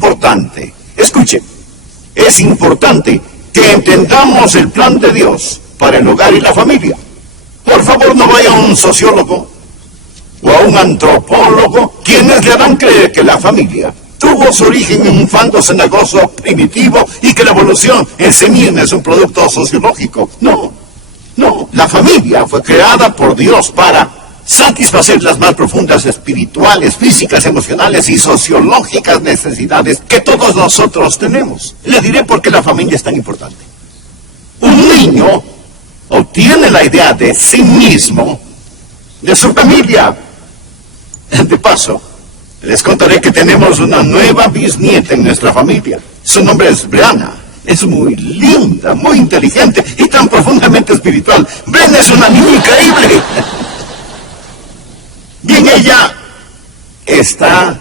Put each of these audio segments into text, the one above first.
importante, escuchen, es importante que entendamos el plan de Dios para el hogar y la familia. Por favor, no vaya a un sociólogo o a un antropólogo, quienes le harán creer que la familia tuvo su origen en un fando cenagoso primitivo y que la evolución en sí misma es un producto sociológico. No, la familia fue creada por Dios para satisfacer las más profundas espirituales, físicas, emocionales y sociológicas necesidades que todos nosotros tenemos. Le diré por qué la familia es tan importante. Un niño obtiene la idea de sí mismo, de su familia. De paso, les contaré que tenemos una nueva bisnieta en nuestra familia. Su nombre es Brianna. Es muy linda, muy inteligente y tan profundamente espiritual. Brianna es una niña increíble. Bien, ella está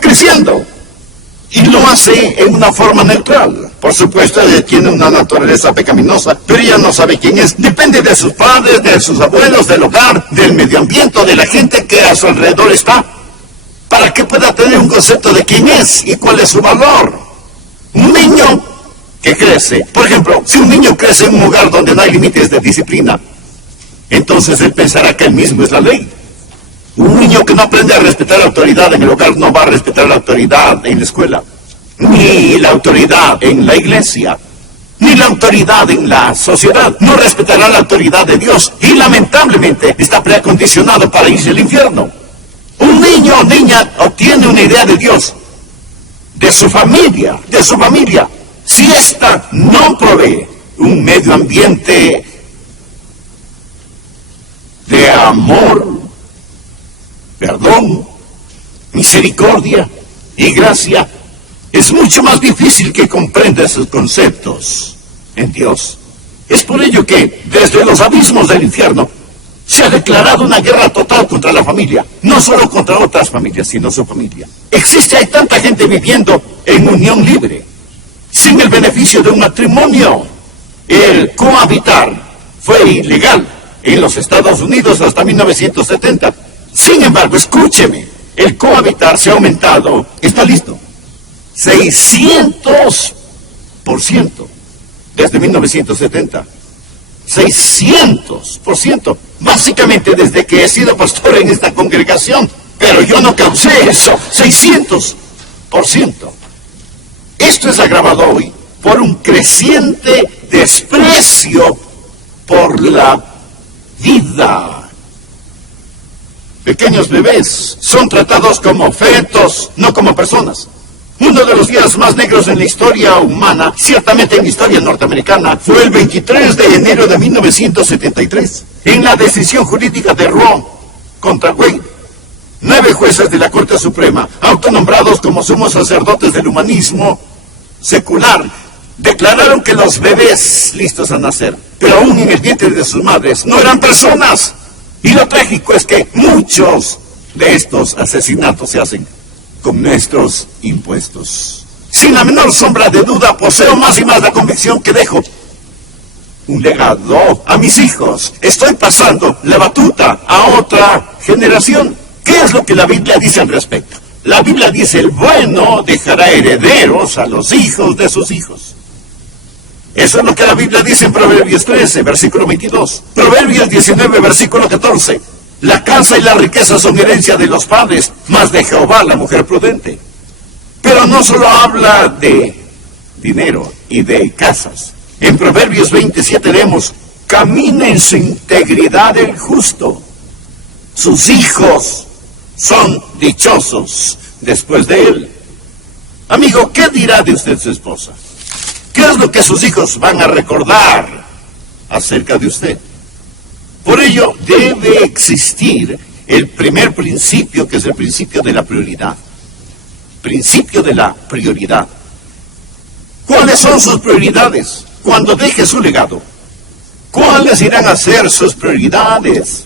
creciendo y lo hace en una forma neutral. Por supuesto, ella tiene una naturaleza pecaminosa, pero ella no sabe quién es. Depende de sus padres, de sus abuelos, del hogar, del medio ambiente, de la gente que a su alrededor está, para que pueda tener un concepto de quién es y cuál es su valor. Un niño que crece, por ejemplo, si un niño crece en un hogar donde no hay límites de disciplina, entonces él pensará que él mismo es la ley. Un niño que no aprende a respetar la autoridad en el hogar no va a respetar la autoridad en la escuela, ni la autoridad en la iglesia, ni la autoridad en la sociedad. No respetará la autoridad de Dios y lamentablemente está preacondicionado para irse al infierno. Un niño o niña obtiene una idea de Dios, de su familia, si ésta no provee un medio ambiente de amor, perdón, misericordia y gracia, es mucho más difícil que comprenda esos conceptos en Dios. Es por ello que, desde los abismos del infierno, se ha declarado una guerra total contra la familia. No solo contra otras familias, sino su familia. Hay tanta gente viviendo en unión libre, sin el beneficio de un matrimonio. El cohabitar fue ilegal en los Estados Unidos hasta 1970. Sin embargo, escúcheme, el cohabitar se ha aumentado, ¿está listo? 600% desde 1970. 600%, básicamente desde que he sido pastor en esta congregación. Pero yo no causé eso, 600%. Esto es agravado hoy por un creciente desprecio por la vida. Pequeños bebés son tratados como fetos, no como personas. Uno de los días más negros en la historia humana, ciertamente en la historia norteamericana, fue el 23 de enero de 1973, en la decisión jurídica de Roe contra Wade. 9 jueces de la Corte Suprema, autonombrados como sumos sacerdotes del humanismo secular, declararon que los bebés listos a nacer, pero aún en el vientre de sus madres, no eran personas. Y lo trágico es que muchos de estos asesinatos se hacen con nuestros impuestos. Sin la menor sombra de duda, poseo más y más la convicción que dejo un legado a mis hijos. Estoy pasando la batuta a otra generación. ¿Qué es lo que la Biblia dice al respecto? La Biblia dice: el bueno dejará herederos a los hijos de sus hijos. Eso es lo que la Biblia dice en Proverbios 13, versículo 22. Proverbios 19, versículo 14. La casa y la riqueza son herencia de los padres, mas de Jehová la mujer prudente. Pero no solo habla de dinero y de casas. En Proverbios 27 leemos: camina en su integridad el justo. Sus hijos son dichosos después de él. Amigo, ¿qué dirá de usted su esposa? ¿Qué es lo que sus hijos van a recordar acerca de usted? Por ello, debe existir el primer principio, que es el principio de la prioridad. Principio de la prioridad. ¿Cuáles son sus prioridades cuando deje su legado? ¿Cuáles irán a ser sus prioridades?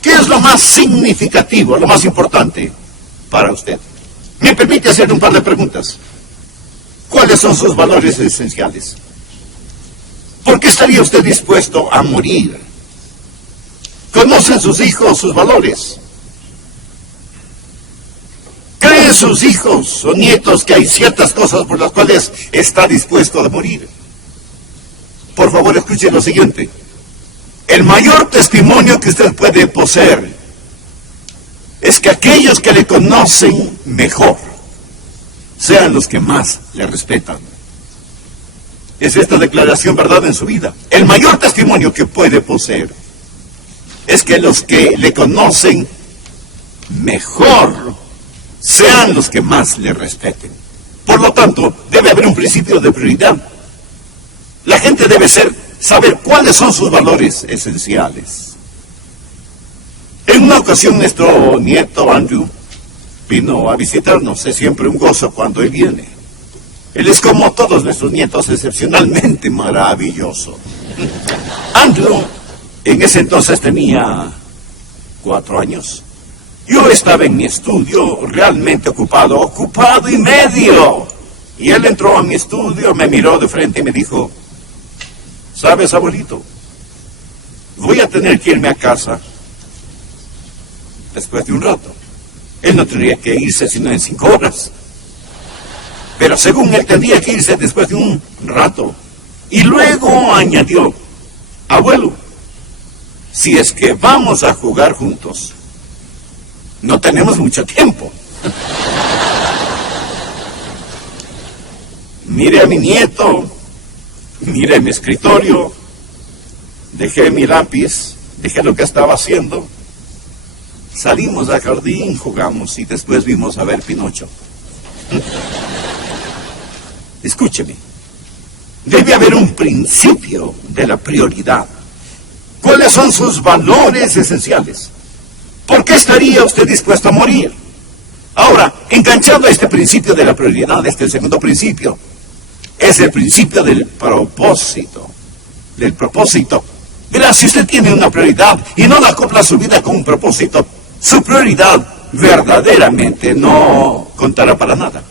¿Qué es lo más significativo, lo más importante para usted? ¿Me permite hacer un par de preguntas? ¿Cuáles son sus valores esenciales? ¿Por qué estaría usted dispuesto a morir? ¿Conocen sus hijos sus valores? ¿Creen sus hijos o nietos que hay ciertas cosas por las cuales está dispuesto a morir. Por favor, escuche lo siguiente. El mayor testimonio que usted puede poseer es que aquellos que le conocen mejor sean los que más le respetan. ¿Es esta declaración verdad en su vida? El mayor testimonio que puede poseer es que los que le conocen mejor sean los que más le respeten. Por lo tanto, debe haber un principio de prioridad. La gente debe saber cuáles son sus valores esenciales. En una ocasión, nuestro nieto Andrew vino a visitarnos. Es siempre un gozo cuando él viene. Él es como todos nuestros nietos, excepcionalmente maravilloso. Andrew, en ese entonces tenía 4 años. Yo estaba en mi estudio realmente ocupado y medio. Y él entró a mi estudio, me miró de frente y me dijo: ¿sabes, abuelito? Voy a tener que irme a casa después de un rato. Él no tendría que irse sino en 5 horas. Pero según él tendría que irse después de un rato. Y luego añadió: abuelo, si es que vamos a jugar juntos, no tenemos mucho tiempo. Mire a mi nieto, mire mi escritorio, dejé mi lápiz, dejé lo que estaba haciendo, salimos al jardín, jugamos y después vimos a ver Pinocho. Escúcheme, debe haber un principio de la prioridad. ¿Cuáles son sus valores esenciales? ¿Por qué estaría usted dispuesto a morir? Ahora, enganchado a este principio de la prioridad, el segundo principio, es el principio del propósito. Del propósito. Verá, si usted tiene una prioridad y no la acopla a su vida con un propósito, su prioridad verdaderamente no contará para nada.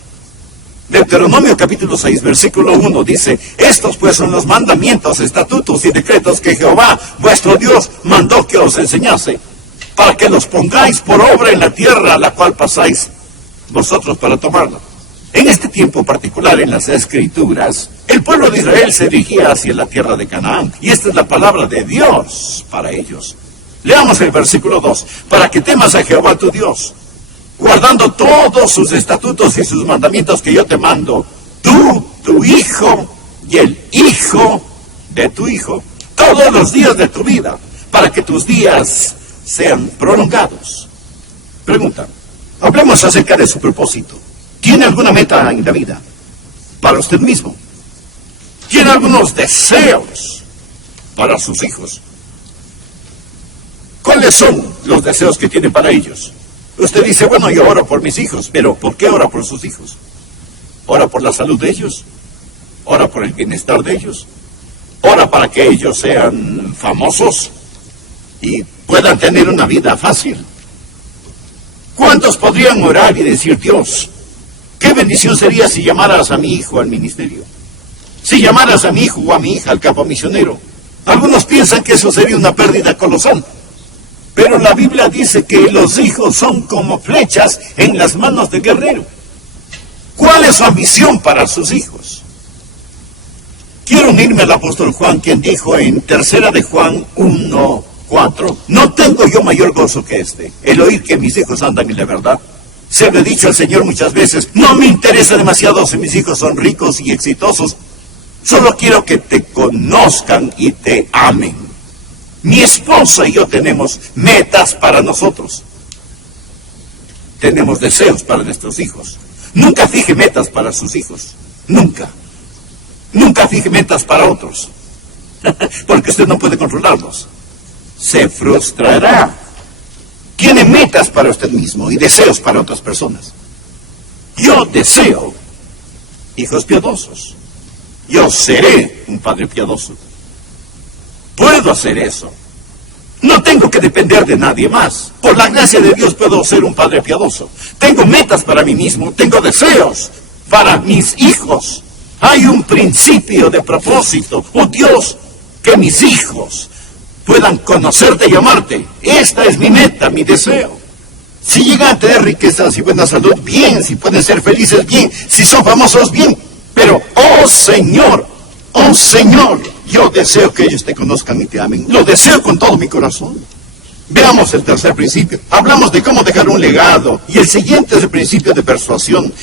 Deuteronomio capítulo 6, versículo 1 dice: estos pues son los mandamientos, estatutos y decretos que Jehová, vuestro Dios, mandó que os enseñase, para que los pongáis por obra en la tierra a la cual pasáis vosotros para tomarla. En este tiempo particular en las Escrituras, el pueblo de Israel se dirigía hacia la tierra de Canaán, y esta es la palabra de Dios para ellos. Leamos el versículo 2: para que temas a Jehová tu Dios, guardando todos sus estatutos y sus mandamientos que yo te mando, tú, tu hijo y el hijo de tu hijo, todos los días de tu vida, para que tus días sean prolongados. Pregunta, hablemos acerca de su propósito. ¿Tiene alguna meta en la vida para usted mismo? ¿Tiene algunos deseos para sus hijos? ¿Cuáles son los deseos que tiene para ellos? Usted dice: bueno, yo oro por mis hijos, pero ¿por qué ora por sus hijos? ¿Ora por la salud de ellos? ¿Ora por el bienestar de ellos? ¿Ora para que ellos sean famosos y puedan tener una vida fácil? ¿Cuántos podrían orar y decir: Dios, qué bendición sería si llamaras a mi hijo al ministerio? Si llamaras a mi hijo o a mi hija al campo misionero. Algunos piensan que eso sería una pérdida colosal. Pero la Biblia dice que los hijos son como flechas en las manos del guerrero. ¿Cuál es su ambición para sus hijos? Quiero unirme al apóstol Juan, quien dijo en 3 de Juan 1:4: no tengo yo mayor gozo que este, el oír que mis hijos andan en la verdad. Se lo he dicho al Señor muchas veces: no me interesa demasiado si mis hijos son ricos y exitosos. Solo quiero que te conozcan y te amen. Mi esposa y yo tenemos metas para nosotros. Tenemos deseos para nuestros hijos. Nunca fije metas para sus hijos. Nunca. Nunca fije metas para otros. Porque usted no puede controlarlos. Se frustrará. Tiene metas para usted mismo y deseos para otras personas. Yo deseo hijos piadosos. Yo seré un padre piadoso. Puedo hacer eso. No tengo que depender de nadie más. Por la gracia de Dios puedo ser un padre piadoso. Tengo metas para mí mismo. Tengo deseos para mis hijos. Hay un principio de propósito. Oh Dios, que mis hijos puedan conocerte y amarte. Esta es mi meta, mi deseo. Si llegan a tener riquezas y buena salud, bien. Si pueden ser felices, bien. Si son famosos, bien. Pero, oh Señor, yo deseo que ellos te conozcan y te amen. Lo deseo con todo mi corazón. Veamos el tercer principio. Hablamos de cómo dejar un legado. Y el siguiente es el principio de persuasión.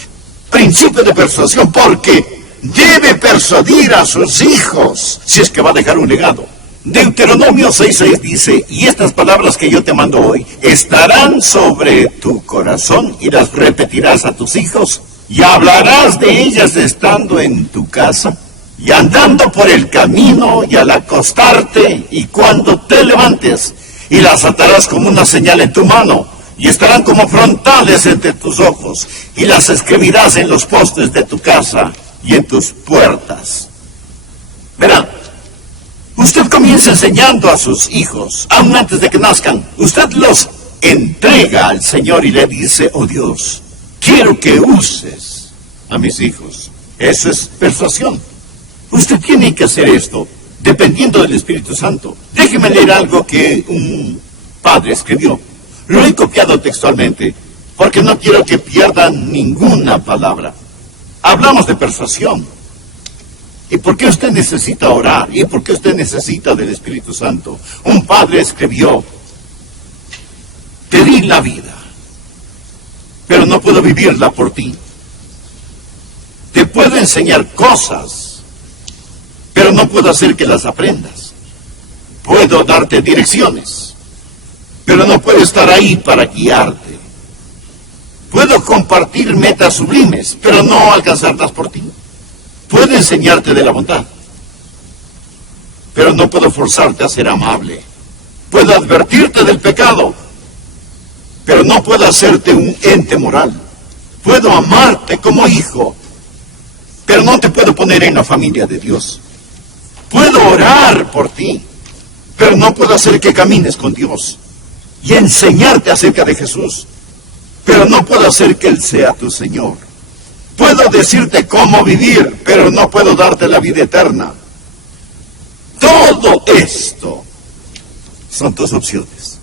Principio de persuasión porque debe persuadir a sus hijos si es que va a dejar un legado. Deuteronomio 6:6 dice, y estas palabras que yo te mando hoy estarán sobre tu corazón y las repetirás a tus hijos y hablarás de ellas estando en tu casa y andando por el camino y al acostarte y cuando te levantes, y las atarás como una señal en tu mano y estarán como frontales entre tus ojos y las escribirás en los postes de tu casa y en tus puertas. Verán, usted comienza enseñando a sus hijos, aún antes de que nazcan. Usted los entrega al Señor y le dice, oh Dios, quiero que uses a mis hijos. Eso es persuasión. Usted tiene que hacer esto dependiendo del Espíritu Santo. Déjeme leer algo que un padre escribió. Lo he copiado textualmente porque no quiero que pierdan ninguna palabra. Hablamos de persuasión. ¿Y por qué usted necesita orar? ¿Y por qué usted necesita del Espíritu Santo? Un padre escribió, te di la vida, pero no puedo vivirla por ti. Te puedo enseñar cosas, pero no puedo hacer que las aprendas. Puedo darte direcciones, pero no puedo estar ahí para guiarte. Puedo compartir metas sublimes, pero no alcanzarlas por ti. Puedo enseñarte de la bondad, pero no puedo forzarte a ser amable. Puedo advertirte del pecado, pero no puedo hacerte un ente moral. Puedo amarte como hijo, pero no te puedo poner en la familia de Dios. Puedo orar por ti, pero no puedo hacer que camines con Dios y enseñarte acerca de Jesús, pero no puedo hacer que Él sea tu Señor. Puedo decirte cómo vivir, pero no puedo darte la vida eterna. Todo esto son tus opciones.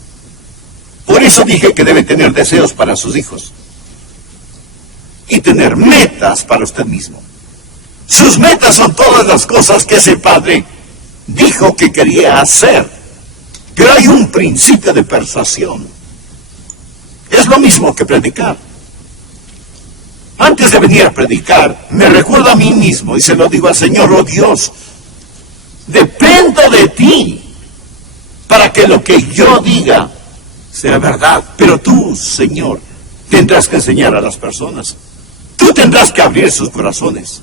Por eso dije que debe tener deseos para sus hijos y tener metas para usted mismo. Sus metas son todas las cosas que ese padre dijo que quería hacer. Pero hay un principio de persuasión. Es lo mismo que predicar. Antes de venir a predicar, me recuerdo a mí mismo y se lo digo al Señor, oh Dios, dependo de ti para que lo que yo diga sea verdad. Pero tú, Señor, tendrás que enseñar a las personas. Tú tendrás que abrir sus corazones.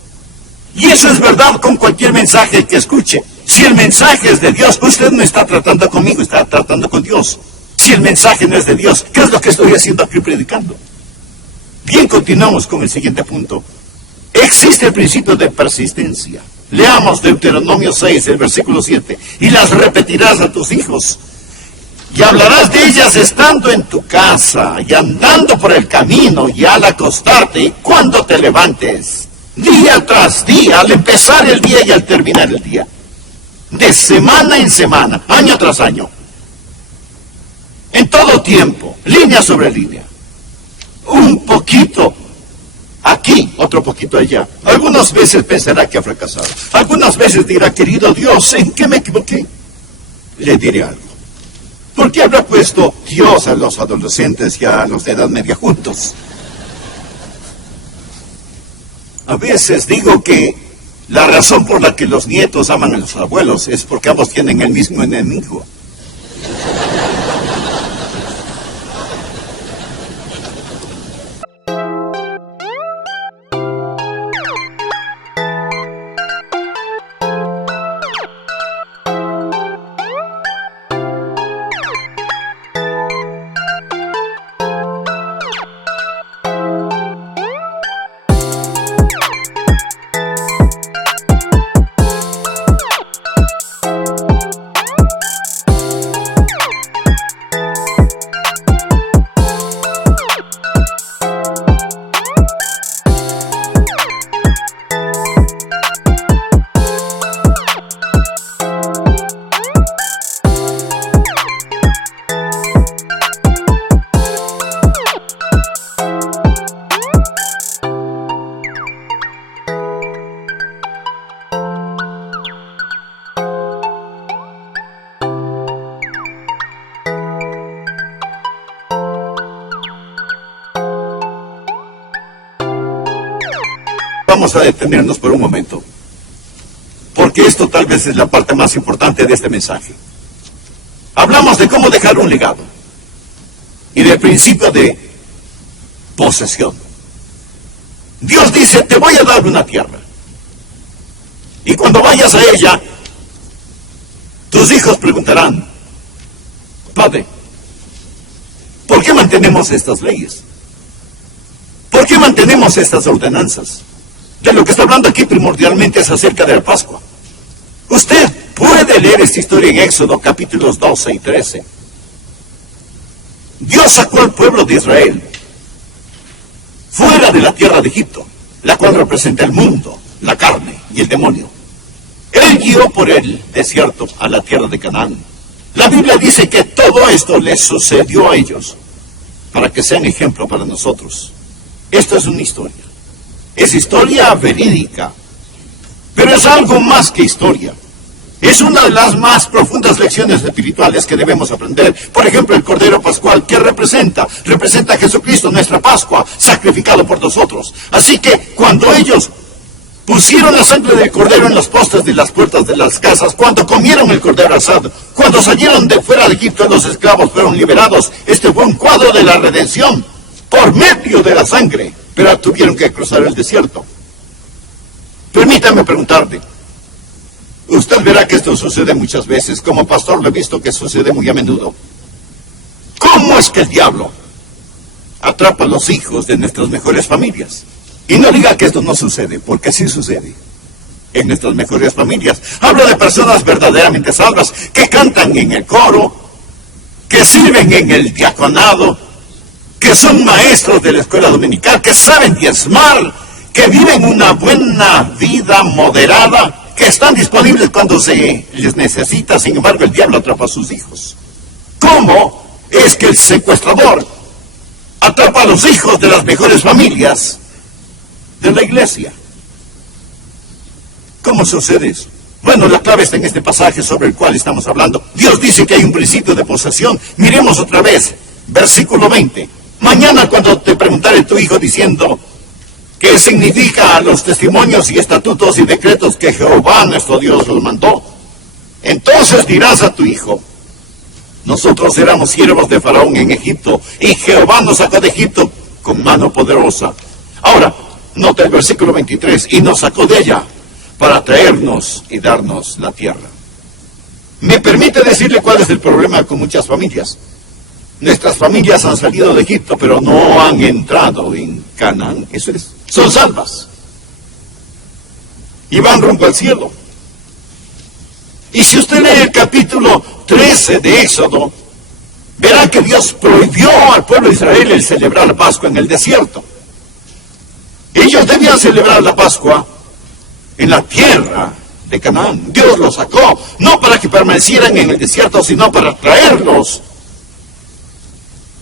Y eso es verdad con cualquier mensaje que escuche. Si el mensaje es de Dios, usted no está tratando conmigo, está tratando con Dios. Si el mensaje no es de Dios, ¿qué es lo que estoy haciendo aquí predicando? Bien, continuamos con el siguiente punto. Existe el principio de persistencia. Leamos Deuteronomio 6, el versículo 7. Y las repetirás a tus hijos. Y hablarás de ellas estando en tu casa, y andando por el camino, y al acostarte, y cuando te levantes, día tras día, al empezar el día y al terminar el día. De semana en semana, año tras año. En todo tiempo, línea sobre línea. Un poquito aquí, otro poquito allá. Algunas veces pensará que ha fracasado. Algunas veces dirá, querido Dios, ¿en qué me equivoqué? Le diré algo. ¿Por qué habrá puesto Dios a los adolescentes y a los de edad media juntos? A veces digo que la razón por la que los nietos aman a los abuelos es porque ambos tienen el mismo enemigo. Vamos a detenernos por un momento, porque esto tal vez es la parte más importante de este mensaje. Hablamos de cómo dejar un legado y del principio de posesión. Dios dice, te voy a dar una tierra, y cuando vayas a ella, tus hijos preguntarán, Padre, ¿por qué mantenemos estas leyes? ¿Por qué mantenemos estas ordenanzas? De lo que está hablando aquí primordialmente es acerca de la Pascua. Usted puede leer esta historia en Éxodo capítulos 12 y 13. Dios sacó al pueblo de Israel fuera de la tierra de Egipto, la cual representa el mundo, la carne y el demonio. Él guió por el desierto a la tierra de Canaán. La Biblia dice que todo esto les sucedió a ellos para que sean ejemplo para nosotros. Esto es una historia. Es historia verídica, pero es algo más que historia. Es una de las más profundas lecciones espirituales que debemos aprender. Por ejemplo, el Cordero Pascual, ¿qué representa? Representa a Jesucristo, nuestra Pascua, sacrificado por nosotros. Así que cuando ellos pusieron la sangre del Cordero en los postes de las puertas de las casas, cuando comieron el Cordero asado, cuando salieron de fuera de Egipto, los esclavos fueron liberados. Este fue un cuadro de la redención por medio de la sangre, pero tuvieron que cruzar el desierto. Permítame preguntarle, usted verá que esto sucede muchas veces, como pastor lo he visto que sucede muy a menudo. ¿Cómo es que el diablo atrapa a los hijos de nuestras mejores familias? Y no diga que esto no sucede, porque sí sucede en nuestras mejores familias. Hablo de personas verdaderamente salvas, que cantan en el coro, que sirven en el diaconado, que son maestros de la escuela dominical, que saben diezmar, que viven una buena vida moderada, que están disponibles cuando se les necesita. Sin embargo, el diablo atrapa a sus hijos. ¿Cómo es que el secuestrador atrapa a los hijos de las mejores familias de la iglesia? ¿Cómo sucede eso? Bueno, la clave está en este pasaje sobre el cual estamos hablando. Dios dice que hay un principio de posesión. Miremos otra vez, versículo 20. Mañana cuando te preguntare tu hijo diciendo, ¿qué significa los testimonios y estatutos y decretos que Jehová nuestro Dios los mandó? Entonces dirás a tu hijo, nosotros éramos siervos de Faraón en Egipto, y Jehová nos sacó de Egipto con mano poderosa. Ahora, nota el versículo 23, y nos sacó de ella para traernos y darnos la tierra. ¿Me permite decirle cuál es el problema con muchas familias? Nuestras familias han salido de Egipto, pero no han entrado en Canaán. Eso es. Son salvas. Y van rumbo al cielo. Y si usted lee el capítulo 13 de Éxodo, verá que Dios prohibió al pueblo de Israel el celebrar la Pascua en el desierto. Ellos debían celebrar la Pascua en la tierra de Canaán. Dios los sacó, no para que permanecieran en el desierto, sino para traerlos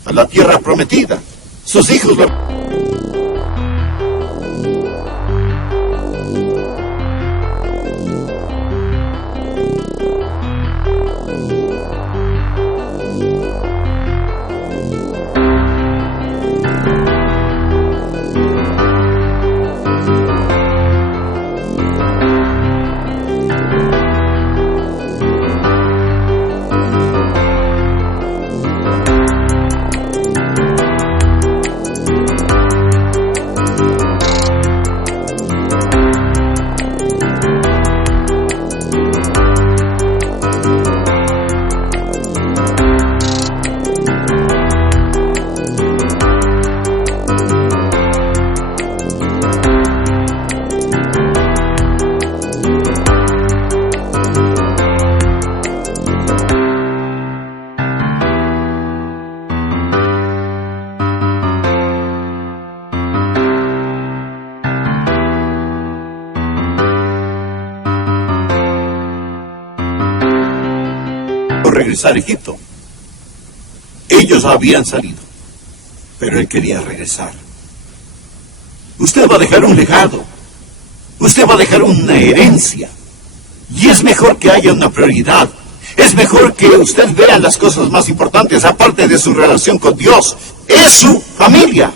a la tierra prometida. Sus hijos regresar a Egipto. Ellos habían salido, pero él quería regresar. Usted va a dejar un legado, usted va a dejar una herencia, y es mejor que haya una prioridad. Es mejor que usted vea las cosas más importantes, aparte de su relación con Dios. Es su familia.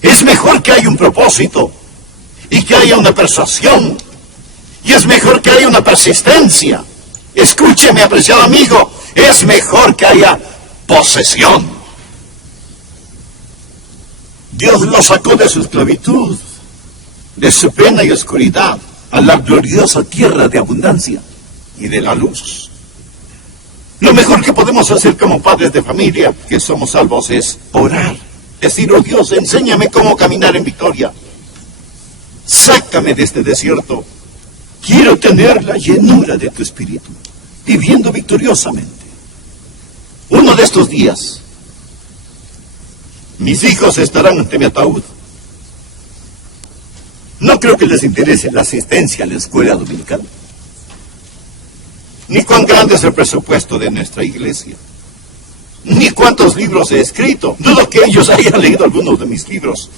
Es mejor que haya un propósito. y que haya una persuasión. Y es mejor que haya una persistencia. Escúcheme, apreciado amigo, es mejor que haya posesión. Dios lo sacó de su esclavitud, de su pena y oscuridad, a la gloriosa tierra de abundancia y de la luz. Lo mejor que podemos hacer como padres de familia que somos salvos es orar. Decir, oh Dios, enséñame cómo caminar en victoria. Sácame de este desierto. Quiero tener la llenura de tu espíritu, viviendo victoriosamente. Uno de estos días, mis hijos estarán ante mi ataúd. No creo que les interese la asistencia a la escuela dominical, ni cuán grande es el presupuesto de nuestra iglesia, ni cuántos libros he escrito. Dudo que ellos hayan leído algunos de mis libros.